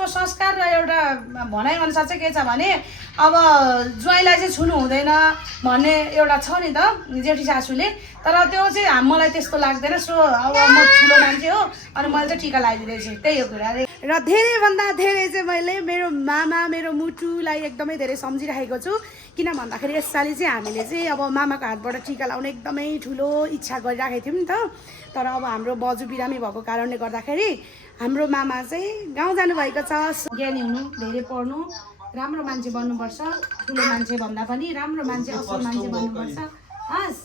समाजको संस्कार र एउटा भनाइअनुसार चाहिँ के छ भने अब ज्वाइँलाई चाहिँ छुनु हुँदैन भन्ने एउटा छ नि त जेठी सासूले। तर त्यो चाहिँ मलाई त्यस्तो लाग्दैन। सो अब म ठुलो मान्छे हो अनि मैले चाहिँ टिका लगाइदिँदैछु, त्यही हो कुरा। र धेरैभन्दा धेरै चाहिँ मैले मेरो मामा मेरो मुटुलाई एकदमै धेरै सम्झिराखेको छु। किन भन्दाखेरि यसपालि चाहिँ हामीले चाहिँ अब मामाको हातबाट टिका लाउने एकदमै ठुलो इच्छा गरिराखेको थियौँ नि त। तर अब हाम्रो बजु बिरामी भएको कारणले गर्दाखेरि हाम्रो मामा चाहिँ गाउँ जानुभएको छ। ज्ञानी हुनु, धेरै पढ्नु, राम्रो मान्छे बन्नुपर्छ, ठुलो मान्छे भन्दा पनि राम्रो मान्छे असल मान्छे बन्नुपर्छ। हस्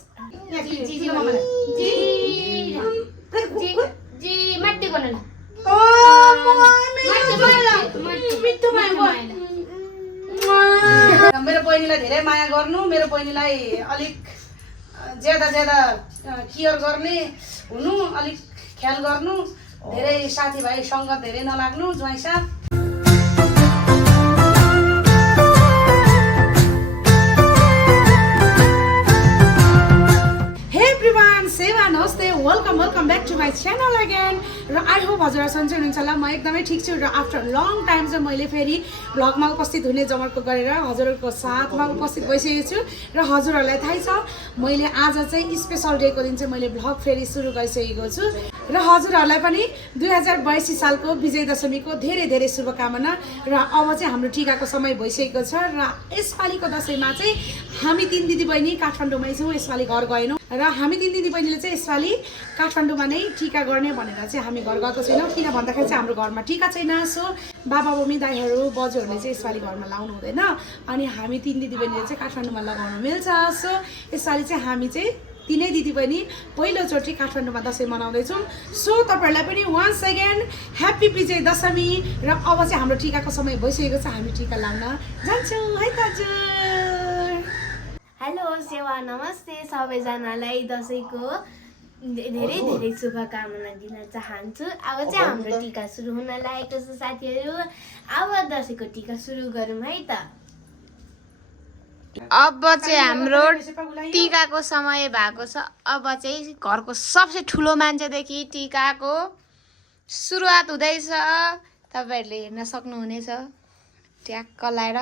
मेरो बहिनीलाई धेरै माया गर्नु, मेरो बहिनीलाई अलिक ज्यादा केयर गर्ने हुनु, अलिक ख्याल गर्नु, धेरै साथीभाइ सङ्गत धेरै नलाग्नु ज्वाइँ साथ। नमस्ते, welcome back to my channel again. र आई होप हजुरहरू सन्चै हुनुहुन्छ होला। म एकदमै ठिक छु। र आफ्टर लङ टाइम चाहिँ मैले फेरि भ्लगमा उपस्थित हुने जमर्को गरेर हजुरहरूको साथमा उपस्थित भइसकेको छु। र हजुरहरूलाई थाहै छ मैले आज चाहिँ स्पेसल डेको दिन चाहिँ मैले भ्लग फेरि सुरु गरिसकेको छु। र हजुरहरूलाई पनि 2082 सालको विजय दशमीको धेरै धेरै शुभकामना। र अब चाहिँ हाम्रो टिकाको समय भइसकेको छ। र यसपालिको दसैँमा चाहिँ हामी 3 दिदीबहिनी काठमाडौँमै छौँ, यसपालि घर गएनौँ। र हामी 3 दिदीबहिनीले चाहिँ यसपालि काठमाडौँमा नै टिका गर्ने भनेर चाहिँ हामी घर गएको छैनौँ। किन भन्दाखेरि चाहिँ हाम्रो घरमा टिका छैन। सो बाबा मम्मी दाइहरू बजुहरूले चाहिँ यसपालि घरमा लाउनु हुँदैन अनि हामी 3 दिदीबहिनीले चाहिँ काठमाडौँमा लगाउनु मिल्छ। सो यसपालि चाहिँ हामी चाहिँ 3 दिदीबहिनी पहिलोचोटि काठमाडौँमा दसैँ मनाउँदैछौँ। सो तपाईँहरूलाई पनि वान्स अगेन ह्याप्पी विजय दशमी। र अब चाहिँ हाम्रो टिकाको समय भइसकेको छ, हामी टिका लाउन जान्छौँ है दाजु। हेलो सेवा, नमस्ते सबैजनालाई दसैँको धेरै धेरै शुभकामना दिन चाहन्छु। अब चाहिँ हाम्रो टिका सुरु हुन लागेको छ साथीहरू। अब दसैँको टिका सुरु गरौँ है त। अब चाहिँ हाम्रो टिकाको समय भएको छ। अब चाहिँ घरको सबसे ठुलो मान्छेदेखि टिकाको सुरुवात हुँदैछ। तपाईँहरूले हेर्न सक्नुहुनेछ। ट्याक्क लाएर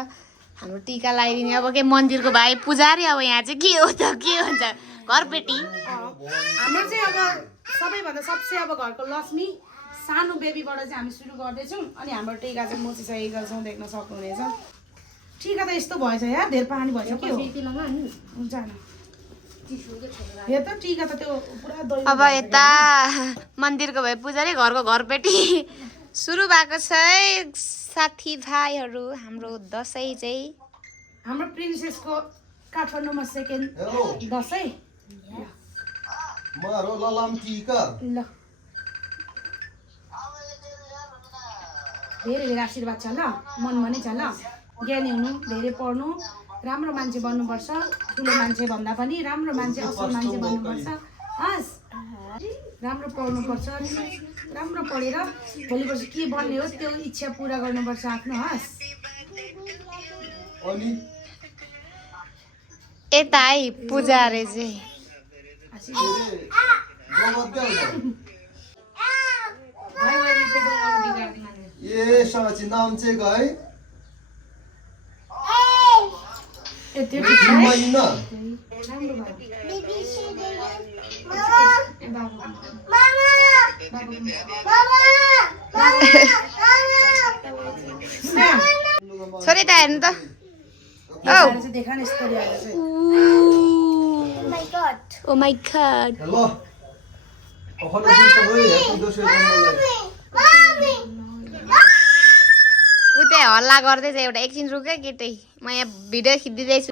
हाम्रो टिका लगाइदिने। अब के मन्दिरको भाइ पुजारी, अब यहाँ चाहिँ के हो त, के हुन्छ घरपेटी। हाम्रो चाहिँ अब सबैभन्दा सबसे अब घरको लक्ष्मी सानो बेबीबाट चाहिँ हामी सुरु गर्दैछौँ। अनि हाम्रो टिका चाहिँ मोचिसकेका छौँ, देख्न सक्नुहुनेछ। टिका त यस्तो भएछ यार, धेर पानी भएछ के हो। हुन्छ हेर त टिका त त्यो पुरा। अब यता मन्दिरको भाइ पुजारी, घरको घरपेटी सुरु भएको छ है साथीभाइहरू। हाम्रो दसैँ चाहिँ हाम्रो प्रिन्सेसको काठमाडौँमा सेकेन्ड दसैँ। मारो ललाम टिका ल धेरै धेरै आशीर्वाद छ ल, मनमा नै छ ल। ज्ञानी हुनु, धेरै पढ्नु, राम्रो मान्छे बन्नुपर्छ, ठुलो मान्छे भन्दा पनि राम्रो मान्छे असल मान्छे बन्नुपर्छ। हस् राम्रो पढ्नुपर्छ, राम्रो पढेर भोलि पर्सि के बन्ने हो त्यो इच्छा पुरा गर्नुपर्छ आफ्नो। हस् यता है पुजारी चाहिँ ये साँच्ची नाम चाहिँ गए महिना छोरी त हेर्नु त। ओ माई गॉड। हेलो उतै हल्ला गर्दैछ एउटा। एकछिन रुक केटै, म यहाँ भिडियो खिचिदिँदैछु।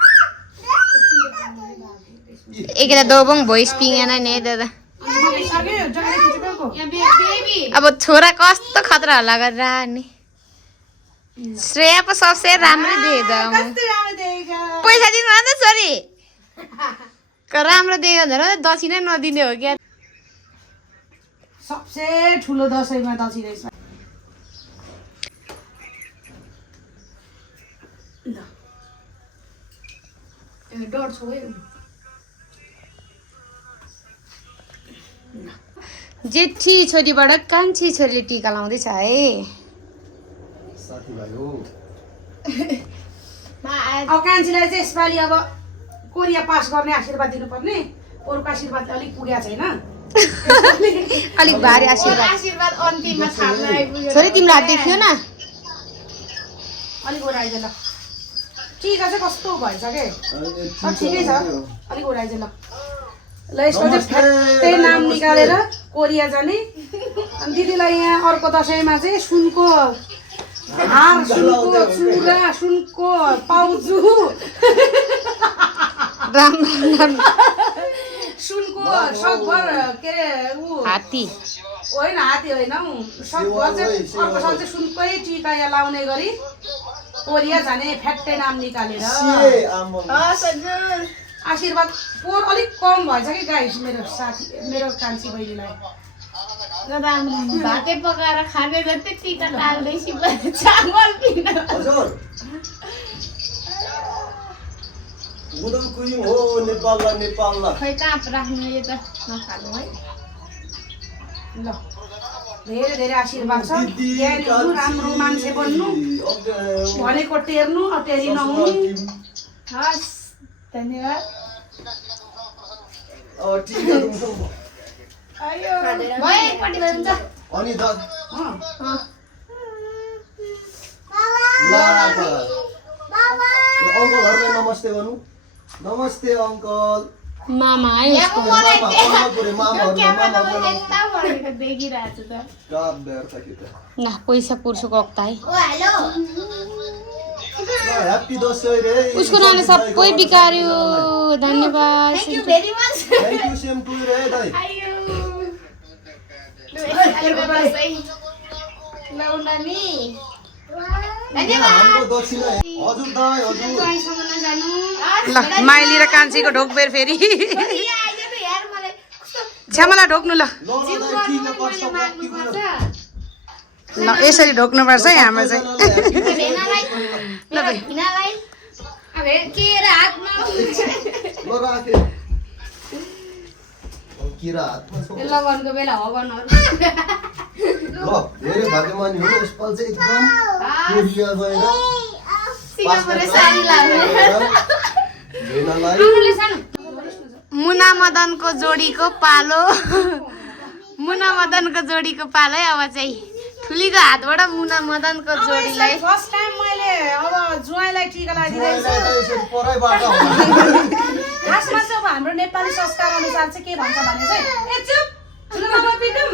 एकता दोबङ भोइस पिङेन नि दादा। अब छोरा कस्तो खतरा हल्ला गरेर नि। श्रेया पो सबसे राम्रै देखेको। पैसा दिनु त छोरी, राम्रो देख्यो भने दक्षिणै नदिने हो क्या। सबसे ठुलो दसैँमा दसैँ रहेछ। डर छोयो। जेठी छोरीबाट कान्छी छोरीले टिका लाउँदैछ है। साथीभाइ हो अब कान्छीलाई चाहिँ यसपालि अब कोरिया पास गर्ने आशीर्वाद दिनुपर्ने। अरूको आशीर्वाद अलिक पुगेको छैन। अलिक भारी आशीर्वाद। आशीर्वाद अन्तिममा थाप्न आइपुग्यो। छोरी तिम्रो हात देखियो न अलिक ओराइज ल। टिका चाहिँ कस्तो भएछ के ठिकै छ अलिक ओराइज ल। ल यसको चाहिँ फ्याक्टै नाम निकालेर कोरिया जाने। अनि दिदीलाई यहाँ अर्को दसैँमा चाहिँ सुनको हार, सुनको चुरा, सुनको पाउजु, सुनको सकभर के अरे ऊ हात्ती होइन हात्ती होइन हौ सकभर चाहिँ अर्को साल चाहिँ सुनकै टिका यहाँ लाउने गरी कोरिया जाने फ्याक्टै नाम निकालेर। आशीर्वाद पोहोर अलिक कम भएछ कि गाइस मेरो साथी मेरो कान्छी बहिनीलाई। भातै पकाएर खाने जस्तै टिका टाल्दैछु चामल पिन। हजुर गुदम कुइम हो नेपाल खै कहाँ राख्नु यो त नखानु है। ल धेरै धेरै आशीर्वाद छ। ज्ञानी हुनु, राम्रो मान्छे बन्नु, भनेको टेर्नु अटेरी नहुनु। हस् धन्यवाद। भयो एकपट्टि हुन्छ। अनि द अँ। अङ्कलहरूलाई नमस्ते भन्नु। नमस्ते अङ्कल। मामा है उसको। देखिरहेको छु त। न पैसा पुर्सोको हप्ता है ह्याप्पी दसैँ रे। उसको नानी सबै बिगार्यो। धन्यवाद। Thank you very much. Thank you same to रे दाइ। आयो लाउना नि हाम्रो दक्षिणा हजुर दाइ हजुर। ल माइली र कान्छीको ढोकबेर फेरि छ्यामला ढोक्नु ल। ल यसरी ढोक्नुपर्छ है हाम्रो चाहिँ। ल भाइ लगनको बेला हवनहरू धेरै भाग्यमानी हो यसपालि चाहिँ एकदम कोरिया गएर सिंगापुरे साडी लाएर भेनालाई मुना मदनको जोडीको पालो। मुना मदनको जोडीको पालो है। अब चाहिँ ठुलीको हातबाट मुना मदनको जोडीलाई फर्स्ट टाइम मैले अब जुवाइँलाई टिका लगाइदिँदैछु। परैबाट खासमा चाहिँ अब हाम्रो नेपाली संस्कार अनुसार चाहिँ के भन्छ भने चाहिँ ए चुप ठुलो बाबा पिटौँ।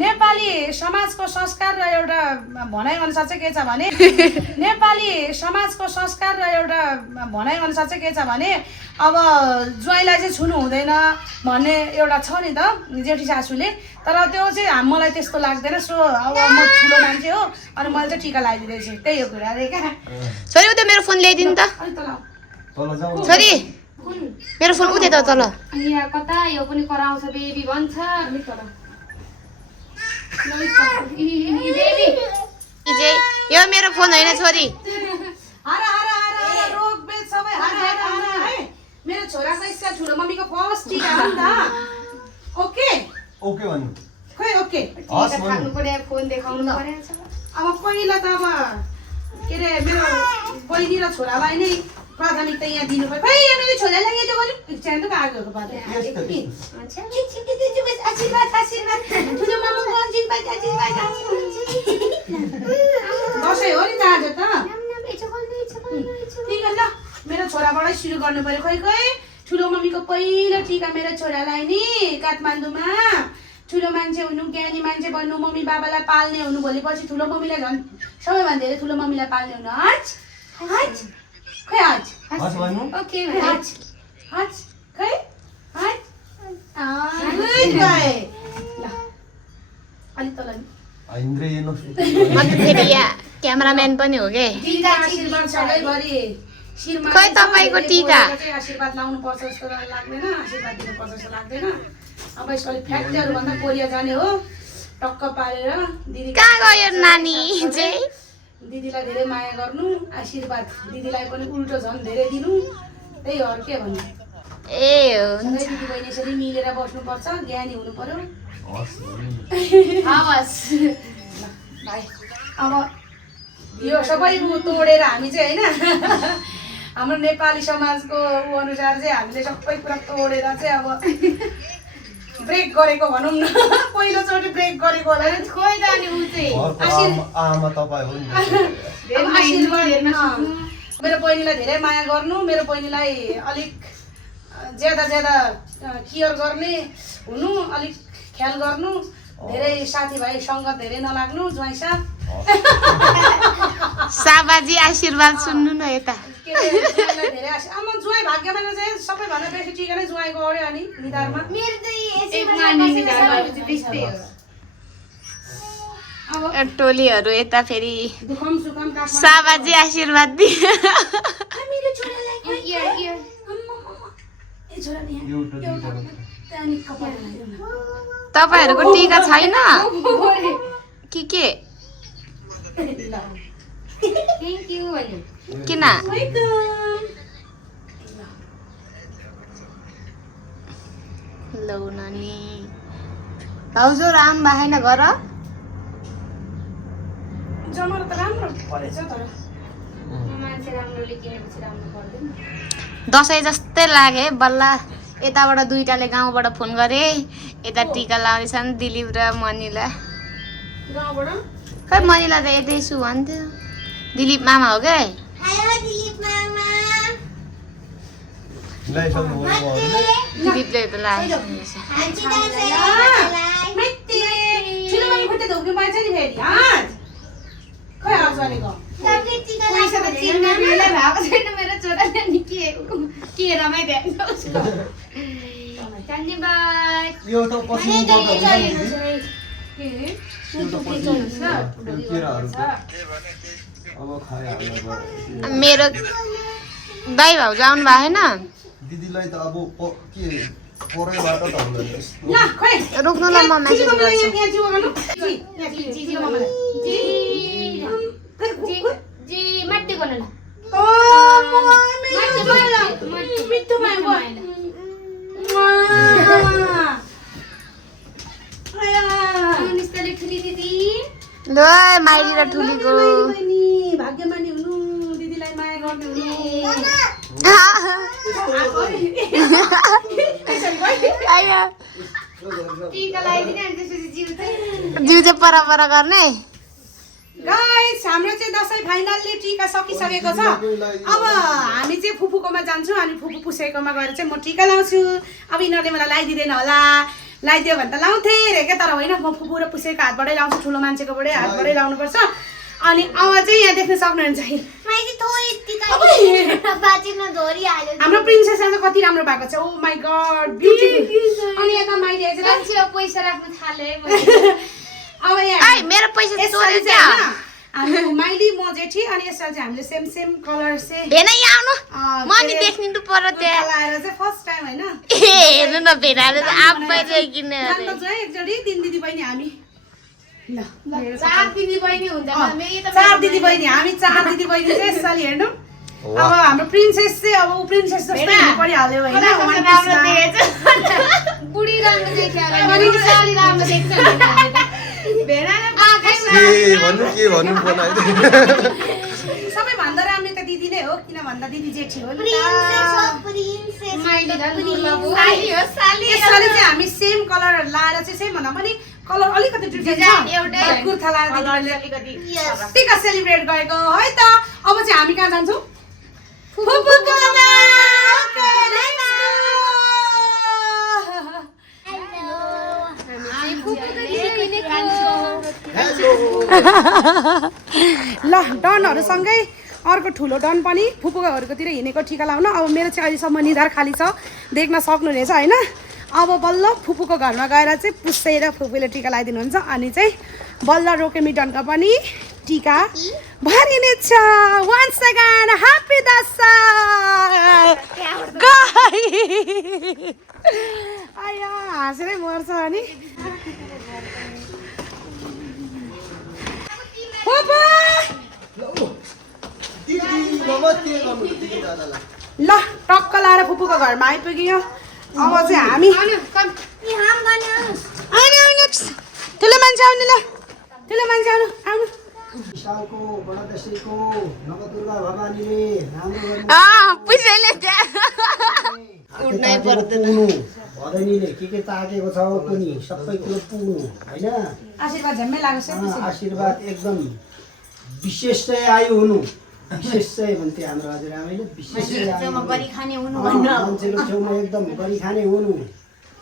नेपाली समाजको संस्कार र एउटा भनाइ अनुसार चाहिँ के छ भने नेपाली समाजको संस्कार र एउटा भनाइ अनुसार चाहिँ के छ भने अब ज्वाइँलाई चाहिँ छुनु हुँदैन भन्ने एउटा छ नि त जेठी सासूले। तर त्यो चाहिँ मलाई त्यस्तो लाग्दैन। सो अब म ठुलो मान्छे हो अनि मैले चाहिँ टिका लगाइदिँदैछु त्यही हो कुरा रे क्या। छोरी उता मेरो फोन ल्याइदिनु त। अलिक तल तल जाऊ छोरी मेरो फोन उतै त तल। यहाँ कता यो पनि कराउँछ बेबी भन्छ। अलिक तल। बेबी यो मेरो फोन होइन छोरी। हरा हरा हरा रोग बेच सबै हरा हरा हरा है। मेरो छोराको इच्छा ठुलो मम्मीको फर्स्ट टिका हो नि त। ओके ओके भन्नु खै ओके। हस् भन्नु। खानु पर्यो फोन देखाउनु पर्यो। अब पहिला त अब के अरे मेरो बहिनी र छोरालाई नै प्राथमिकता यहाँ दिनु पर्यो। खै यहाँ मेरो छोरालाई यहाँ त्यो गर्नु च्यान्डो कागजको बाटो। आशीर्वाद आशीर्वाद ठुलो मामाको आशीर्वाद आशीर्वाद। दसैँ हो नि त आज त। ठिक ल मेरो छोराबाटै सुरु गर्नु पर्यो। खै खै ठुलो मम्मीको पहिलो टिका मेरो छोरालाई नि काठमाडौँमा ठुलो मान्छे हुनु, ज्ञानी मान्छे बन्नु, मम्मी बाबालाई पाल्ने हुनु, भोलिपछि ठुलो मम्मीलाई झन् सबैभन्दा धेरै ठुलो मम्मीलाई पाल्ने हुनु। हज हज खै हज हस् भन्नु। ओके हज हज खै हज गुड बाई। ल अलि तल नि इन्द्रे म त फेरि यहाँ क्यामेराम्यान पनि हो के। टिका आशीर्वाद सधैँभरि शिरमा खै तपाईँको टिका आशीर्वाद लाउनु पर्छ जस्तो लाग्दैन। आशीर्वाद दिनुपर्छ जस्तो लाग्दैन। अब यसको अलिक फ्याक्ट्रीहरू भन्दा कोरिया जाने हो टक्क पारेर दिदी कहाँ गयो नानी चाहिँ। दिदीलाई धेरै माया गर्नु, आशीर्वाद दिदीलाई पनि उल्टो झन् धेरै दिनु। त्यही हो अरू के भन्नु। ए हुन्छ। सबै दिदी बहिनी यसरी मिलेर बस्नुपर्छ, ज्ञानी हुनु पर्यो। हस् भन्नु। हवस् ल भाइ अब यो सबै तोडेर हामी चाहिँ होइन हाम्रो नेपाली समाजको अनुसार चाहिँ हामीले सबै कुरा तोडेर चाहिँ अब ब्रेक गरेको भनौँ न पहिलोचोटि ब्रेक गरेको होला नि खोइ त अनि उ चाहिँ आमा तपाईँ हो नि अब आशीर्वाद मेरो बहिनीलाई धेरै माया गर्नु मेरो बहिनीलाई अलिक ज्यादा केयर गर्ने हुनु अलिक ख्याल गर्नु धेरै साथीभाइ सङ्गत धेरै नलाग्नु ज्वाइँ साथ साबाजी आशीर्वाद सुन्नु न यता के अरे ज्वाइँलाई धेरै आमा ज्वाइँ भाग्यमा चाहिँ सबैभन्दा बेसी टिका नै ज्वाइँको अड्यो अनि निधारमा मेरो त अब टोलीहरू यता फेरि दुखम सुखम काठमा साबाजी आशीर्वाद दिए मेरो छोरालाई खोइ ए छोरा नि एउटा दुईटा त्यहाँदेखि कपाल लगाइदेऊ न तपाईँहरूको टिका छैन के थ्याङ्क यू भन्यो किन लौ नानी भाउजू राम बाहेन गर जमरा त राम्रो परेछ तर मान्छे राम्रोले किनेपछि राम्रो पर्दैन दसैँ जस्तै लागे बल्ल यताबाट दुईटाले गाउँबाट फोन गरे यता टिका लाउँदैछन् दिलीप र मनिला गाउँबाट खै मनिला त यतै छु भन्थ्यो दिलीप मामा हो क्या हेलो दिलीप मामा ल्याइसक्नु भयो दिलीपले त लाग्यो हाँची दसैँ मित्ती ठुलो मान्छे खुट्टे धोक्नु पाइन्छ नि फेरि हात खै आज भनेको सबले टिका पैसा त लगाएको चिन्ने बेलै भएको छैन मेरो छोराले नि के रमाइदिएको धन्यवाद यो त पछि गर्दा हुन्छ नि के यो त पछि केराहरूको अब खाइहाल्नु पर्यो मेरो दाइ भाउजू आउनु भएको छैन दिदीलाई त अब के परैबाट त हुँदैन ल खै रोक्नु ल म मेसेज चिलो मलाई गर्छु यहाँ चिलो गर्नु जी चिलो मलाई जी मट्टी गर्नु ल ओ मिठो भयो निस्तले ठुली दिदी ल माइली र ठुलीको भाग्यमानी हुनु दिदीलाई माया गर्ने हुनु आयो टिका लगाइदिने अनि त्यसपछि जिउ चाहिँ जिउ चाहिँ पर गर्ने गाइस हाम्रो चाहिँ दसैँ फाइनल्ली टिका सकिसकेको छ अब हामी चाहिँ फुपूकोमा जान्छौँ अनि फुपू पुसेकोमा गएर चाहिँ म टिका लाउँछु अब यिनीहरूले मलाई लगाइदिँदैन होला लगाइदियो भने त लाउँथे रे क्या तर होइन म फुपू र पुसेको हातबाटै लाउँछु ठुलो मान्छेकोबाटै हातबाटै लाउनुपर्छ अनि अब चाहिँ यहाँ देख्न सक्नुहुन्छ माइली थोरै टिका बाँचिन धोरिहाल्यो हाम्रो प्रिन्सेस आज कति राम्रो भएको छ ओ माई गड ब्युटिफुल अनि यता माइली आइज मान्छे पैसा राख्नु थाले अब यहाँ ai मेरो पैसा यसरी चोरे चाहिँ क्या होइन, हामी माइली म जेठी अनि यसरी चाहिँ हामीले सेम कलर चाहिँ भेना यहाँ आउनु म नि के अरे, देख्नु त पर्यो त्यहाँ लगाएर चाहिँ फर्स्ट टाइम होइन ए हेर्नु न भेनाले त आफै किन्ने अरे जान्छ चाहिँ एकचोटि 3 दिदी बहिनी हामी ल चार दिदी बहिनी हुन्छ चार दिदी बहिनी हामी 4 दिदी बहिनी चाहिँ यसरी हेर्नु अब हाम्रो प्रिन्सेस चाहिँ अब ऊ प्रिन्सेस जस्तै हुनु परिहाल्यो होइन बुढी राम्रो देख्छ साली राम्रो देख्छ के भन्नु सबैभन्दा राम्रो त दिदी नै हो किन भन्दा दिदी जेठी हो नि त। यसरी चाहिँ हामी सेम कलर लाएर चाहिँ सेम भन्दा पनि कलर अलिकति डिफ्रेन्ट छ एउटै कुर्ता लाएर अलिकति टिका सेलिब्रेट गरेको है त अब चाहिँ हामी कहाँ जान्छौँ फुपूकोमा ल डनहरूसँगै अर्को ठुलो डन पनि फुपूकोहरूकोतिर हिँडेको टिका लाउन अब मेरो चाहिँ अहिलेसम्म निधार खाली छ देख्न सक्नुहुनेछ होइन अब बल्ल फुपूको घरमा गएर चाहिँ पुसेर फुपूले टिका लगाइदिनुहुन्छ अनि चाहिँ बल्ल रोकेमी डनका पनि टिका भरिनेछ वान्स अगेन ह्यापी दसैँ आया हाँसेरै मर्छ अनि फुपू ल टक्क लाएर फुपूको घरमा आइपुग्यो अब चाहिँ हामी ठुलो मान्छे आउनु ल ठुलो मान्छे आउनु सालको बडा दशैंको नवदुर्गा भवानीले राम्रो गर्नु पुछेले त्यहाँ उड्नै पर्दैन भदैनीले के ताकेको छ पनि सबै कुरो पुग्नु हैन आशीर्वाद झम्मै लागोस् है खुसी। आशीर्वाद एकदम विशेष चाहिँ आयु हुनु विशेष चाहिँ भन्थे हाम्रो हजुरआमैले विशेष मान्छेको छेउमा एकदम गरी खाने हुनु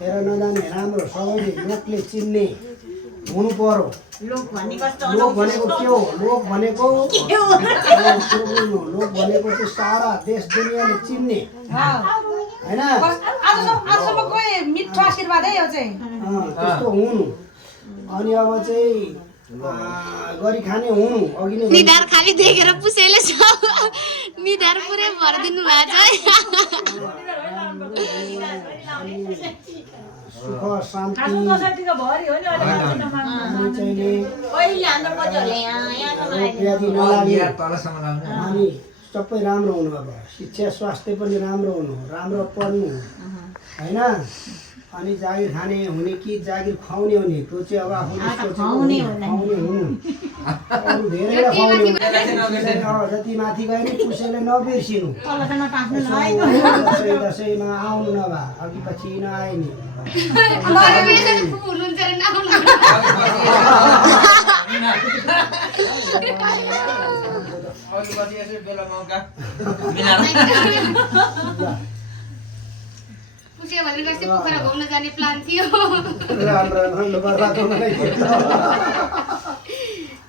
हेर नजाने राम्रो सबैले लोकले चिन्ने हुनु पर्यो। लोक भनेको के हो? लोक भनेको लोक भनेको चाहिँ सारा देश दुनियाँले चिन्ने हैन आजसम्म कोही मिठो आशीर्वाद है यो चाहिँ। त्यस्तो हुनु अनि अब चाहिँ गरी खाने हुनु अघि नै निधार खाली देखेर पुछेले निधार पुरै भरिदिनु भएको छ सुख शान्ति अनि सबै राम्रो हुनु। अब शिक्षा स्वास्थ्य पनि राम्रो हुनु राम्रो पढ्नु हैन अनि जागिर खाने हुने कि जागिर खुवाउने हुने त्यो चाहिँ अब आफूले खुवाउने हुनु अरू धेरै खुवाउने जति माथि गए नि कसैले नबिर्सिनु दसैँमा आउनु नभए अघि पछि नआए नि पोखरा घुम्न जाने प्लान थियो।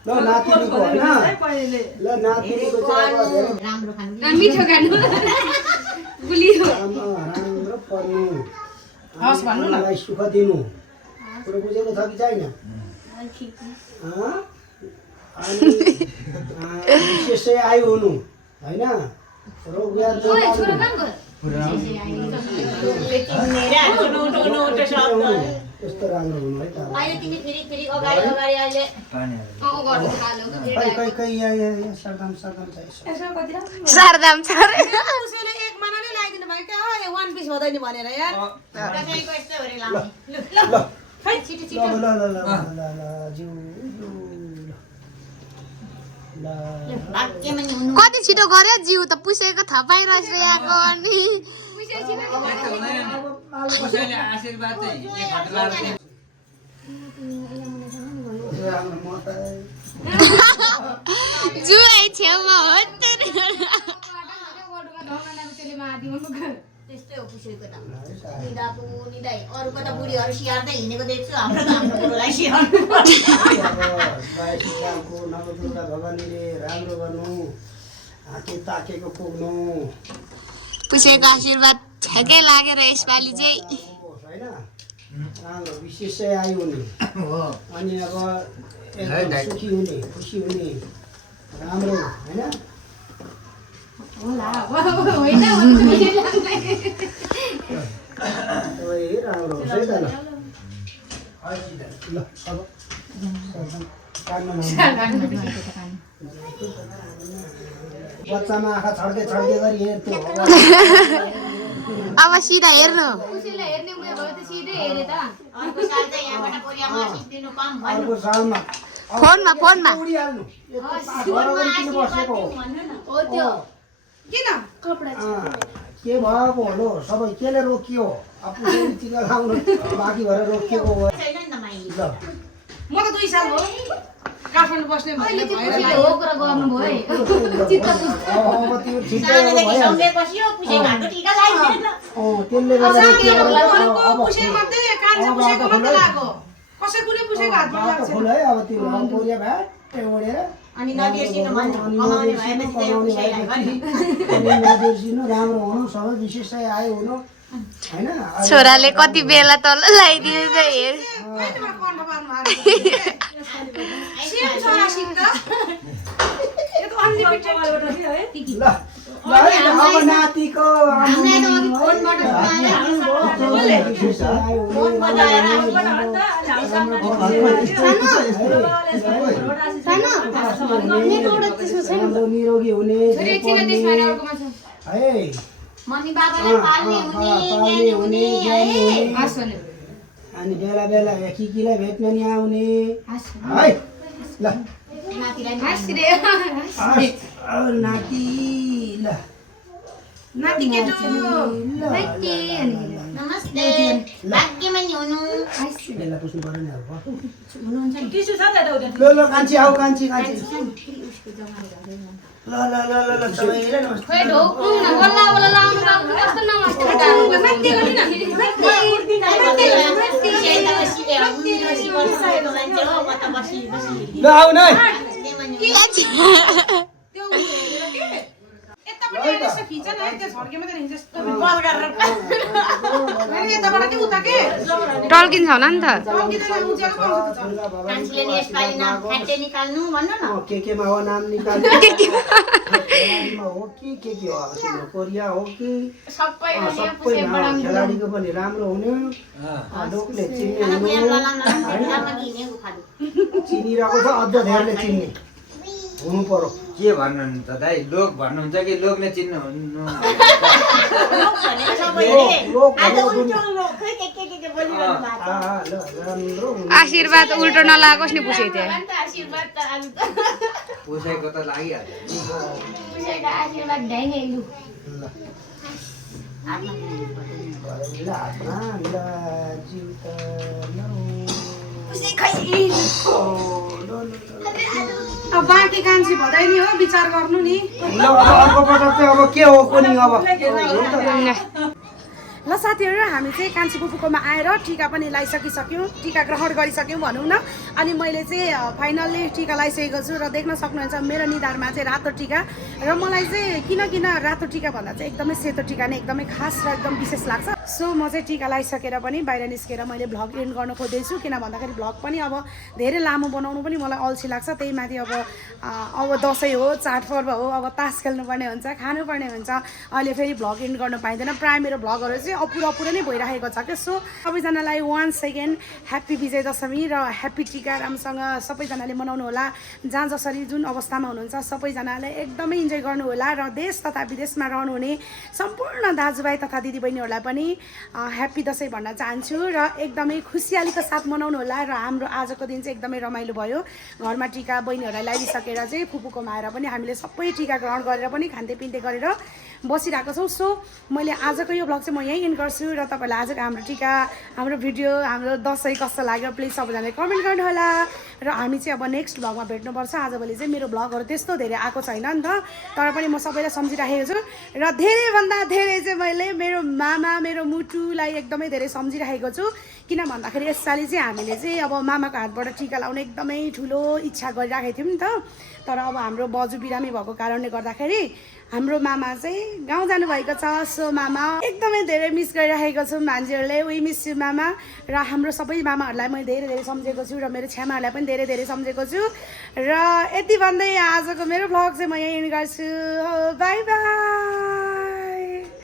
ल नातिनीको होइन ल नातिनीको चाहिँ अब धेरै मिठो खानु गुलियो राम्रो पढ्नु हस् भन्नु न। मलाई सुख दिनु कुरो बुझेको छ कि छैन? अनि विशेष चाहिँ आयु हुनु होइन रोग व्याध यस्तो राम्रो हुनु है त। सरदाम छ रे। खुसीले एक महिना नै लगाइदिनु भयो क्या वान पिस हुँदैन भनेर यार। कति छिटो गर्यो जिउ त पुसेको थपाइरहेछ यहाँको अनि जुवाई छेउमा हो त्यस्तै हो पुसेको त निदाको निदाई अरूको त बुढीहरू स्याहार्दै हिँडेको देख्छु हाम्रो त हाम्रो बुढोलाई स्याहार्नु नवदुर्गा भवानीले राम्रो गर्नु आँखे ताकेको पुग्नु पुसेको आशीर्वाद ठ्याक्कै लागेर यसपालि चाहिँ होइन राम्रो विशेष चाहिँ आयु हुने अनि अब एकदम सुखी हुने खुसी हुने राम्रो होइन राम्रो होस् है त ल अब बच्चामा आँखा छड्के छड्के गरी हेर्थ्यो अब सिधा हेर्नु अर्को सालमा फोनमा उडिहाल्नु बसेको किन के भएको हो सबै केले रोकियो आफू टिका लाउनु बाँकी भएर रोकिएको हो ल म त 2 साल भयो काठमाडौँ बस्ने भएर अब त्यो ठिकै हो भइहाल्छ त्यसले गर्दा कसै कुनै पुसेको हातमा लाग्छ फुल है अब त्यो कोरिया भ्याट्टै ओढेर अनि नबिर्सिनु नबिर्सिनु राम्रो हुनु सबै विशेष चाहिँ आयो हुनु होइन छोराले कति बेला तल लगाइदिनु चाहिँ हेर अब नातिको निरोगी हुने है मम्मी बाबालाई पाल्ने हुने अनि बेला बेला किकीलाई भेट्न नि आउने है ल नाति ल नाति केटो नमस्ते भाग्यमानी हुनु बेला पुस्नु पर्यो नि अब टिस्यु छ त एउटा ल ल कान्छी आऊ कान्छी कान्छी ल ल ल ल ल सबैलाई नमस्ते खोइ ढोक्नु न बल्ला बल्ला लाउनु त कस्तो नमस्ते नमस्ते गर्नु न ल आऊ न त्यो हेरेर के यतापट्टि यसो खिच न त्यो झर्केमा त हिँड्छ जस्तो बल गरेर अनि यताबाट के उता के टल्किन्छ होला नि त टल्किँदैन उज्यालो पाउँछ त झन् मान्छेले नि यसपालि नाम फ्याटे निकाल्नु भन्नु न केमा हो नाम निकाल्नु हो कि के हो अब तिम्रो कोरिया हो कि सबै सबै खेलाडीको पनि राम्रो हुने लोकले चिन्ने हुनु चिनिरहेको छ अझ धेरैले चिन्ने हुनु पर्यो के भन्नु त दाइ लोक भन्नुहुन्छ कि लोकले चिन्नुहुन्न राम्रो आशीर्वाद उल्टो नलागोस् नि पुसे थियो आशीर्वाद त आज त पुसैको त लागिहाल्छ पुसेको आशीर्वाद ढ्याङ्गै लु अब बाँकी कान्छी भदै नि हो विचार गर्नु नि ल अर्को पटक चाहिँ अब के हो कुनी अब ल साथीहरू हामी चाहिँ कान्छी फुपूकोमा आएर टिका पनि लगाइसकिसक्यौँ टिका ग्रहण गरिसक्यौँ भनौँ न अनि मैले चाहिँ फाइनल्ली टिका लगाइसकेको छु र देख्न सक्नुहुन्छ मेरो निधारमा चाहिँ रातो टिका र मलाई चाहिँ किन रातो टिका भन्दा चाहिँ एकदमै सेतो टिका नै एकदमै खास र एकदम विशेष लाग्छ सो म चाहिँ टिका लगाइसकेर पनि बाहिर निस्केर मैले भ्लग एन्ड गर्न खोज्दैछु किन भन्दाखेरि भ्लग पनि अब धेरै लामो बनाउनु पनि मलाई अल्छी लाग्छ त्यही माथि अब दसैँ हो चाडपर्व हो अब तास खेल्नुपर्ने हुन्छ खानुपर्ने हुन्छ अहिले फेरि भ्लग एन्ड गर्न पाइँदैन प्रायः मेरो भ्लगहरू चाहिँ अपुरो नै भइरहेको छ क्या सो सबैजनालाई वान सेकेन्ड ह्याप्पी विजय दशमी र ह्याप्पी टिका राम्रोसँग सबैजनाले मनाउनु होला जहाँ जसरी जुन अवस्थामा हुनुहुन्छ सबैजनाले एकदमै इन्जोय गर्नु होला र देश तथा विदेशमा रहनुहुने सम्पूर्ण दाजुभाइ तथा दिदीबहिनीहरूलाई पनि ह्याप्पी दसैँ भन्न चाहन्छु र एकदमै खुसियालीको साथ मनाउनु होला र हाम्रो आजको दिन चाहिँ एकदमै रमाइलो भयो घरमा टिका बहिनीहरूलाई लगाइसकेर चाहिँ फुपूकोमा आएर पनि हामीले सबै टिका ग्रहण गरेर पनि खान्तेपिन्ते गरेर बसिरहेको छौँ सो मैले आजको यो भ्लग चाहिँ म यहीँ एन्ड गर्छु र तपाईँलाई आजको हाम्रो टिका हाम्रो भिडियो हाम्रो दसैँ कस्तो लाग्यो प्लिज सबैजनाले कमेन्ट गर्नु होला र हामी चाहिँ अब नेक्स्ट भ्लगमा भेट्नुपर्छ आजभोलि चाहिँ मेरो भ्लगहरू त्यस्तो धेरै आएको छैन नि त तर पनि म सबैलाई सम्झिराखेको छु र धेरैभन्दा धेरै चाहिँ मैले मेरो मामा मेरो मुटुलाई एकदमै धेरै सम्झिराखेको छु किन भन्दाखेरि यसपालि चाहिँ हामीले चाहिँ अब मामाको हातबाट टिका लाउने एकदमै ठुलो इच्छा गरिराखेको थियौँ नि त तर अब हाम्रो बजु बिरामी भएको कारणले गर्दाखेरि हाम्रो मामा चाहिँ गाउँ जानुभएको छ सो मामा एकदमै धेरै मिस गरिराखेको छु मान्छेहरूले वी मिस यु मामा र हाम्रो सबै मामाहरूलाई मैले धेरै धेरै सम्झेको छु र मेरो छ्यामाहरूलाई पनि धेरै धेरै सम्झेको छु र यति भन्दै आजको मेरो भ्लग चाहिँ म यहीँ गर्छु बाई बाई।